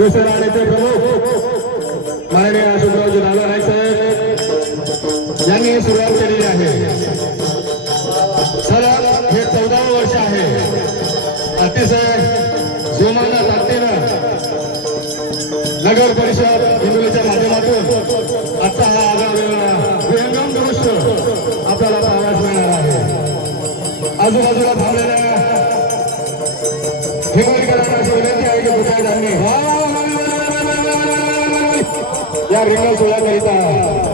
शिवसेना नेते प्रमुख माननीय अशोकरावजी दादा नाईक साहेब यांनी सुरुवात केलेली आहे. चला हे चौदावं वर्ष आहे. अतिशय जोमाना ताकदीनं नगर परिषद हिंगोलीच्या माध्यमातून आजचा हा आगळा विहंगम दृश्य आपल्याला पाहावयास मिळणार आहे. आजूबाजूला थांबलेल्या हिंगोलीकरांना अशी विनंती आहे की या रिंगण सोहळ्याकरिता.